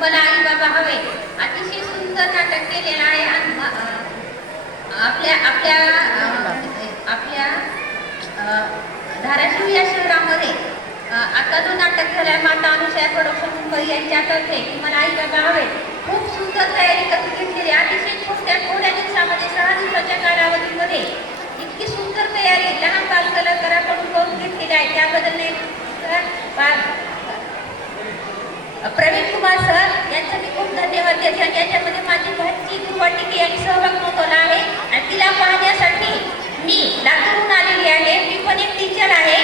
मला आई बाबा हवे अतिशय सुंदर नाटक केलेलं आहे आणि आपल्या आपल्या आपल्या धाराशिव या शहरामध्ये आता जो नाटक झाला आहे माता अनुसया प्रोडक्शन मुंबई यांच्यातर्फे की मला आई बाबा हवे खूप सुंदर तयारी करून घेतलेली अतिशय थोड्या दिवसामध्ये 6 दिवसाच्या कालावधीमध्ये इतकी सुंदर तयारी लहान बालकलाकाराकडून करून घेतलेली आहे त्याबद्दल प्रवीण कुमार सर यांचा मी खूप धन्यवाद देते आणि याच्यामध्ये माझी भाची दुर्वाटिके यांनी सहभाग नोंदवला आहे आणि तिला पाहण्यासाठी मी लातूरहून आलेली आहे मी पण एक टीचर आहे